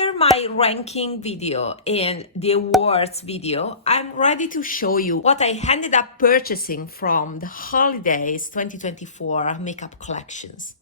After my ranking video and the awards video, I'm ready to show you what I ended up purchasing from the holidays 2024 makeup collections.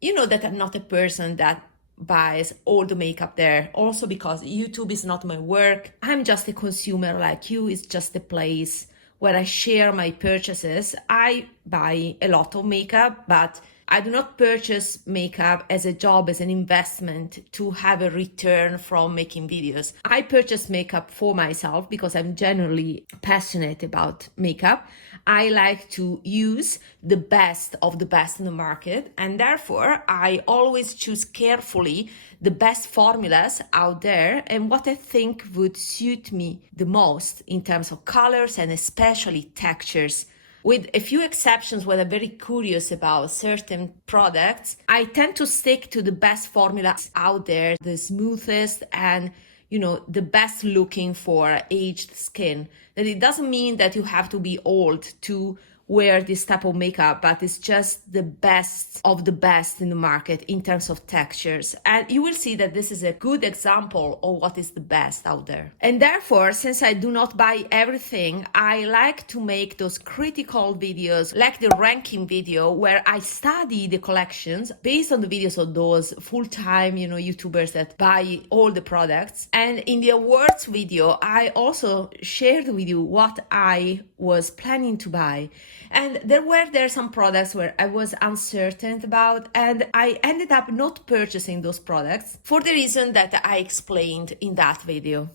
You know that I'm not a person that buys all the makeup there, also because YouTube is not my work. I'm just a consumer like you. It's just a place where I share my purchases. I buy a lot of makeup, but I do not purchase makeup as a job, as an investment to have a return from making videos. I purchase makeup for myself because I'm generally passionate about makeup. I like to use the best of the best in the market, and therefore I always choose carefully the best formulas out there and what I think would suit me the most in terms of colors and especially textures. With a few exceptions where I'm very curious about certain products, I tend to stick to the best formulas out there, the smoothest and the best looking for aged skin. That it doesn't mean that you have to be old to wear this type of makeup, but it's just the best of the best in the market in terms of textures. And you will see that this is a good example of what is the best out there. And therefore, since I do not buy everything, I like to make those critical videos, like the ranking video, where I study the collections based on the videos of those full-time, YouTubers that buy all the products. And in the awards video, I also shared with you what I was planning to buy. And there were some products where I was uncertain about, and I ended up not purchasing those products for the reason that I explained in that video.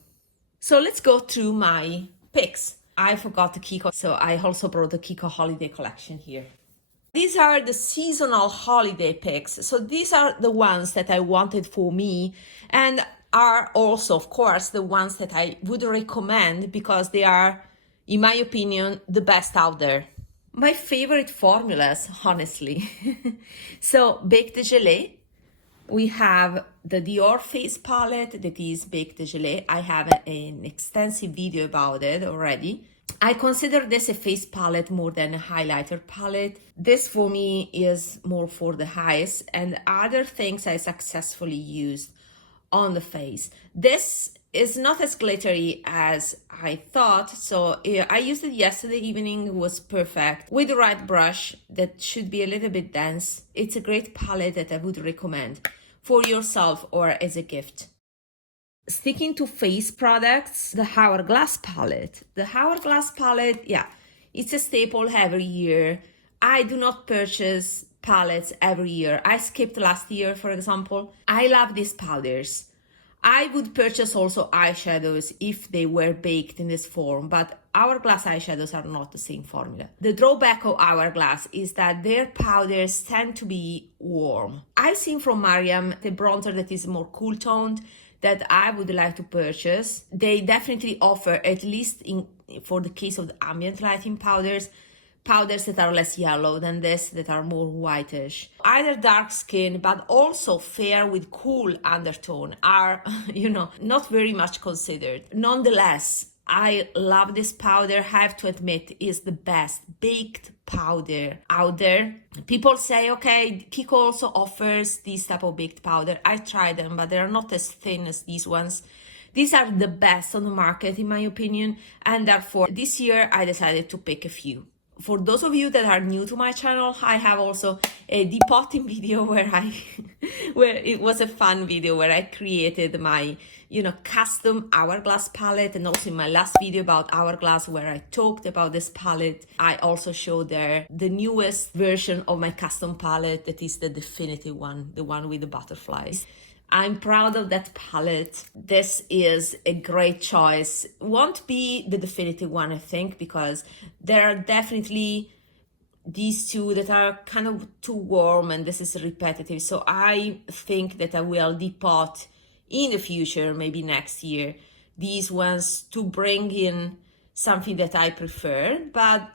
So let's go through my picks. I forgot the Kiko, so I also brought the Kiko holiday collection here. These are the seasonal holiday picks. So these are the ones that I wanted for me and are also, of course, the ones that I would recommend because they are, in my opinion, the best out there. My favorite formulas, honestly. So, Baked Gelée. We have the Dior face palette that is Baked Gelée. I have an extensive video about it already. I consider this a face palette more than a highlighter palette. This for me is more for the eyes, and other things I successfully used on the face. This is not as glittery as I thought, so I used it yesterday evening. It was perfect with the right brush that should be a little bit dense. It's a great palette that I would recommend for yourself or as a gift. Sticking to face products, the Hourglass palette. The Hourglass palette, it's a staple every year. I do not purchase palettes every year. I skipped last year, for example. I love these powders. I would purchase also eyeshadows if they were baked in this form, but Hourglass eyeshadows are not the same formula. The drawback of Hourglass is that their powders tend to be warm. I've seen from Mariam the bronzer that is more cool toned that I would like to purchase. They definitely offer, at least for the case of the ambient lighting powders that are less yellow than this, that are more whitish. Either dark skin, but also fair with cool undertone are, not very much considered. Nonetheless, I love this powder. I have to admit, is the best baked powder out there. People say, okay, Kiko also offers this type of baked powder. I tried them, but they're not as thin as these ones. These are the best on the market, in my opinion, and therefore this year I decided to pick a few. For those of you that are new to my channel, I have also a depotting video where it was a fun video where I created my, custom Hourglass palette, and also in my last video about Hourglass where I talked about this palette, I also showed there the newest version of my custom palette that is the definitive one, the one with the butterflies. I'm proud of that palette. This is a great choice. Won't be the definitive one, I think, because there are definitely these two that are kind of too warm and this is repetitive. So I think that I will depot in the future, maybe next year, these ones to bring in something that I prefer, but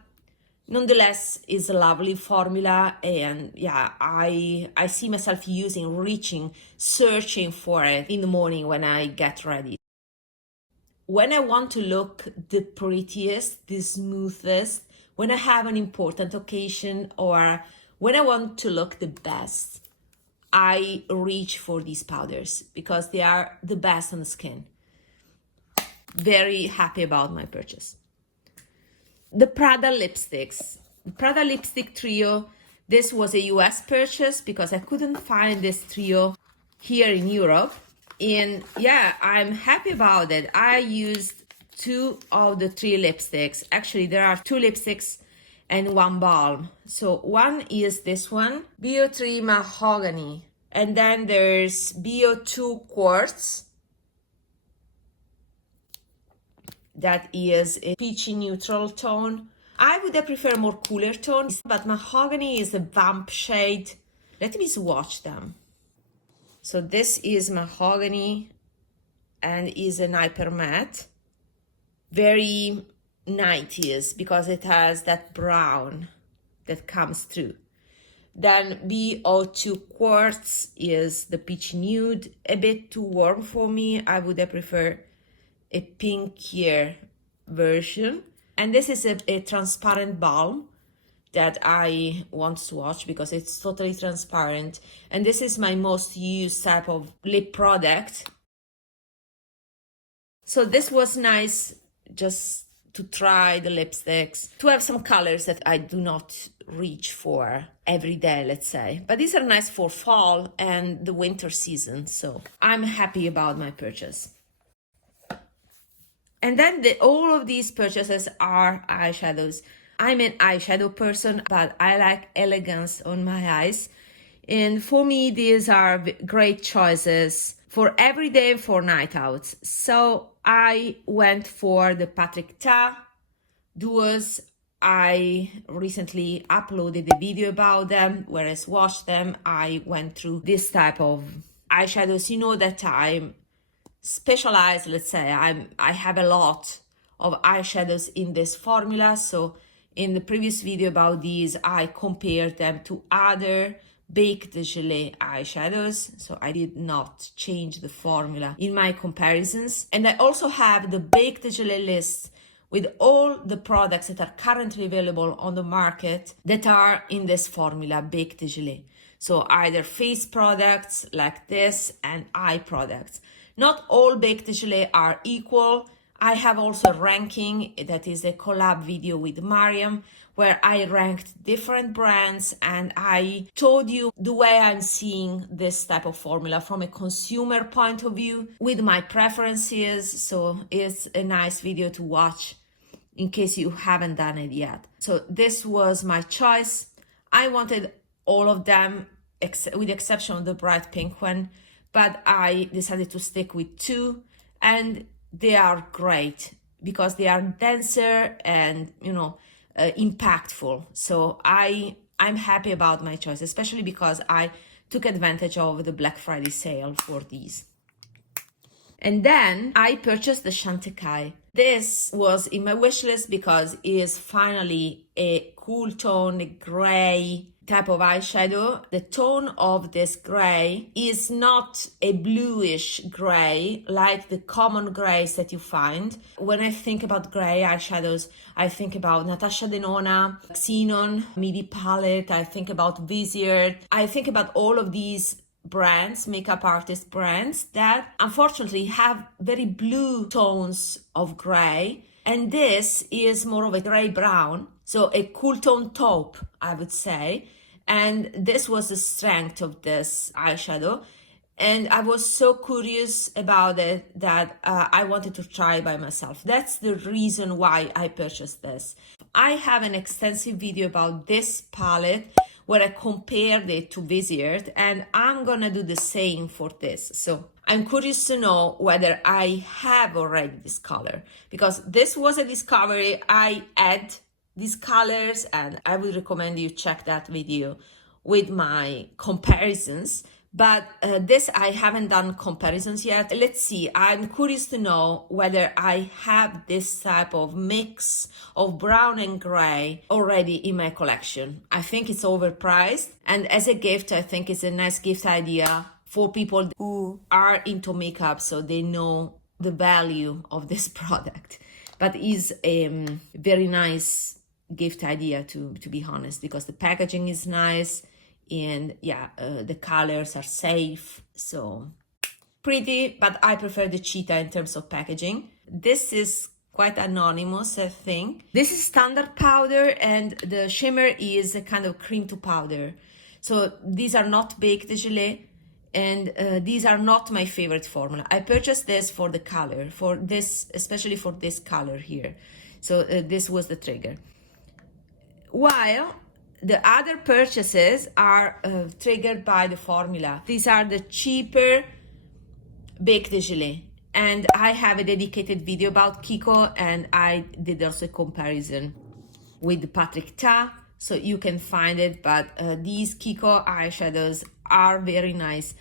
nonetheless, it's a lovely formula, and I see myself reaching, searching for it in the morning when I get ready. When I want to look the prettiest, the smoothest, when I have an important occasion, or when I want to look the best, I reach for these powders because they are the best on the skin. Very happy about my purchase. The Prada lipsticks. The Prada lipstick trio. This was a US purchase because I couldn't find this trio here in Europe. And yeah, I'm happy about it. I used 2 of the 3 lipsticks. Actually, there are 2 lipsticks and 1 balm. So one is this one, Bio3 Mahogany. And then there's Bio2 Quartz. That is a peachy neutral tone. I would have preferred more cooler tones, but Mahogany is a vamp shade. Let me swatch them. So this is Mahogany and is an hyper matte. Very 90s because it has that brown that comes through. Then BO2 Quartz is the peach nude, a bit too warm for me. I would have preferred a pinkier version. And this is a transparent balm that I want to swatch because it's totally transparent. And this is my most used type of lip product. So this was nice just to try the lipsticks, to have some colors that I do not reach for every day, let's say. But these are nice for fall and the winter season. So I'm happy about my purchase. And then all of these purchases are eyeshadows. I'm an eyeshadow person, but I like elegance on my eyes. And for me, these are great choices for every day and for night outs. So I went for the Patrick Ta duos. I recently uploaded a video about them where I swatched them. I went through this type of eyeshadows. You know that I'm specialized, let's say. I have a lot of eyeshadows in this formula. So in the previous video about these, I compared them to other Baked GELÉE eyeshadows. So I did not change the formula in my comparisons. And I also have the Baked GELÉE list with all the products that are currently available on the market that are in this formula, Baked GELÉE. So either face products like this and eye products. Not all Baked GELÉE are equal. I have also a ranking that is a collab video with Mariam where I ranked different brands and I told you the way I'm seeing this type of formula from a consumer point of view with my preferences. So it's a nice video to watch in case you haven't done it yet. So this was my choice. I wanted all of them with the exception of the bright pink one, but I decided to stick with 2 and they are great because they are denser and, impactful. So I'm happy about my choice, especially because I took advantage of the Black Friday sale for these. And then I purchased the Chantecaille. This was in my wish list because it is finally a cool tone, a gray type of eyeshadow. The tone of this gray is not a bluish gray like the common grays that you find. When I think about gray eyeshadows, I think about Natasha Denona, Xenon, Midi Palette, I think about Vizier. I think about all of these brands, makeup artist brands that unfortunately have very blue tones of gray. And this is more of a gray brown. So a cool tone taupe, I would say. And this was the strength of this eyeshadow. And I was so curious about it that I wanted to try by myself. That's the reason why I purchased this. I have an extensive video about this palette where I compared it to Vizier, and I'm gonna do the same for this. So I'm curious to know whether I have already this color, because this was a discovery. I add these colors and I would recommend you check that video with my comparisons. But this, I haven't done comparisons yet. Let's see, I'm curious to know whether I have this type of mix of brown and gray already in my collection. I think it's overpriced. And as a gift, I think it's a nice gift idea for people who are into makeup so they know the value of this product. But it's a very nice gift idea, to be honest, because the packaging is nice. And yeah, the colors are safe, so pretty, but I prefer the cheetah in terms of packaging. This is quite anonymous, I think. This is standard powder, and the shimmer is a kind of cream to powder. So these are not baked gelée, and these are not my favorite formula. I purchased this for the color, for this, especially for this color here. So this was the trigger. While the other purchases are triggered by the formula. These are the cheaper baked gelée. And I have a dedicated video about Kiko, and I did also a comparison with Patrick Ta, so you can find it. But these Kiko eyeshadows are very nice.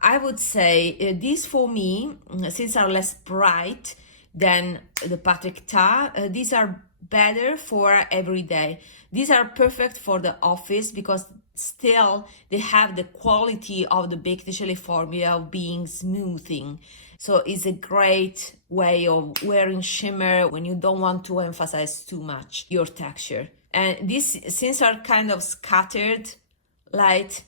I would say these for me, since are less bright than the Patrick Ta, these are better for every day. These are perfect for the office because still they have the quality of the baked gelée formula of being smoothing. So it's a great way of wearing shimmer when you don't want to emphasize too much your texture. And these, since are kind of scattered light,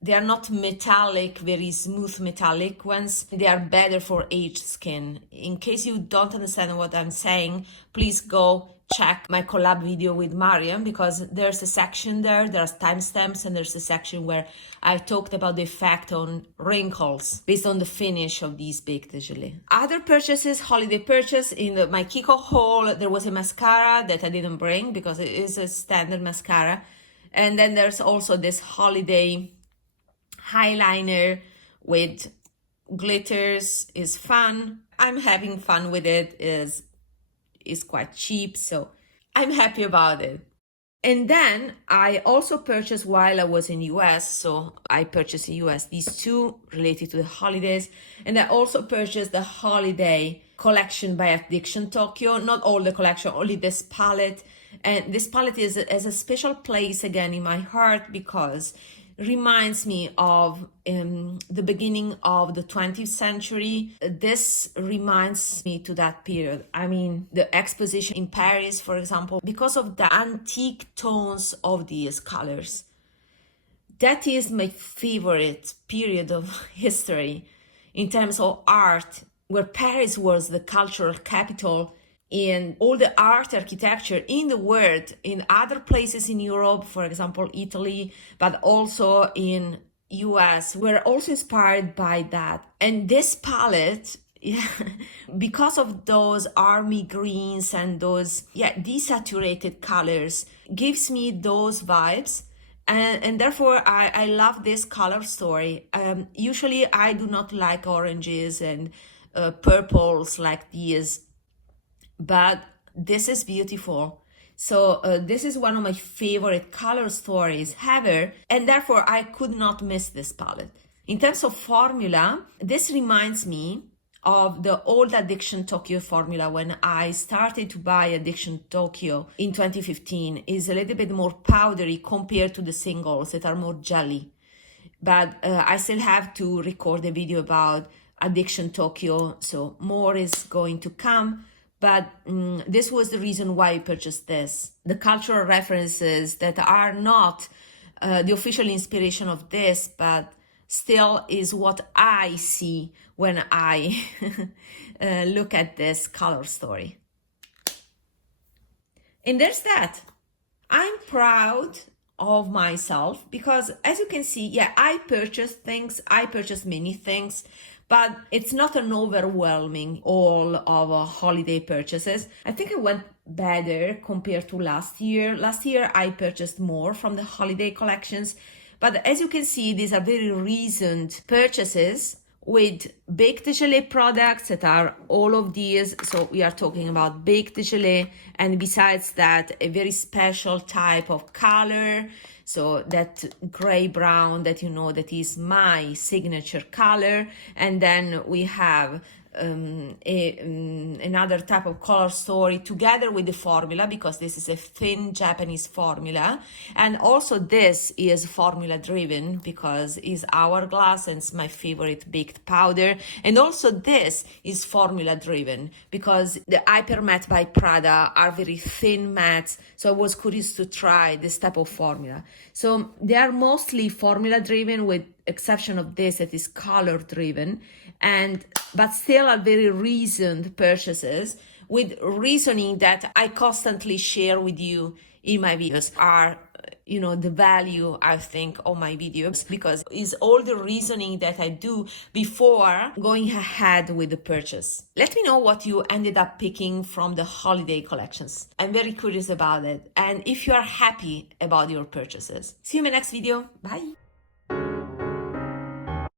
they are not metallic, very smooth metallic ones. They are better for aged skin. In case you don't understand what I'm saying, please go check my collab video with Mariam, because there's a section there, there's timestamps, and there's a section where I talked about the effect on wrinkles based on the finish of these baked gelée. Other purchases, holiday purchase, in my Kiko haul, there was a mascara that I didn't bring because it is a standard mascara. And then there's also this holiday eyeliner with glitters. Is fun. I'm having fun with it. Is quite cheap, so I'm happy about it. And then I also purchased while I was in US, so I purchased in US these two related to the holidays, and I also purchased the holiday collection by Addiction Tokyo. Not all the collection, only this palette. And this palette is a special place again in my heart because reminds me of the beginning of the 20th century. This reminds me to that period. I mean, the exposition in Paris, for example, because of the antique tones of these colors. That is my favorite period of history in terms of art, where Paris was the cultural capital, in all the art architecture in the world, in other places in Europe, for example, Italy, but also in US, were also inspired by that. And this palette, because of those army greens and those desaturated colors, gives me those vibes. And therefore, I love this color story. Usually, I do not like oranges and purples like these, but this is beautiful. So this is one of my favorite color stories ever, and therefore I could not miss this palette. In terms of formula, this reminds me of the old Addiction Tokyo formula when I started to buy Addiction Tokyo in 2015. It's a little bit more powdery compared to the singles that are more jelly. But I still have to record a video about Addiction Tokyo, so more is going to come. But this was the reason why I purchased this. The cultural references that are not the official inspiration of this, but still is what I see when I look at this color story. And there's that. I'm proud of myself because, as you can see, I purchased things. I purchased many things. But it's not an overwhelming all of holiday purchases. I think it went better compared to last year. Last year, I purchased more from the holiday collections. But as you can see, these are very recent purchases with baked gelée products that are all of these. So we are talking about baked gelée, and besides that, a very special type of color. So that gray brown that you know that is my signature color. And then we have another type of color story together with the formula, because this is a thin Japanese formula. And also this is formula driven because it's Hourglass and it's my favorite baked powder. And also this is formula driven because the Hyper Matte by Prada are very thin mattes. So I was curious to try this type of formula. So they are mostly formula driven, with exception of this that is color driven, but still are very reasoned purchases, with reasoning that I constantly share with you in my videos are, you know, the value I think of my videos, because it's all the reasoning that I do before going ahead with the purchase. Let me know what you ended up picking from the holiday collections. I'm very curious about it, and if you are happy about your purchases. See you in my next video. Bye.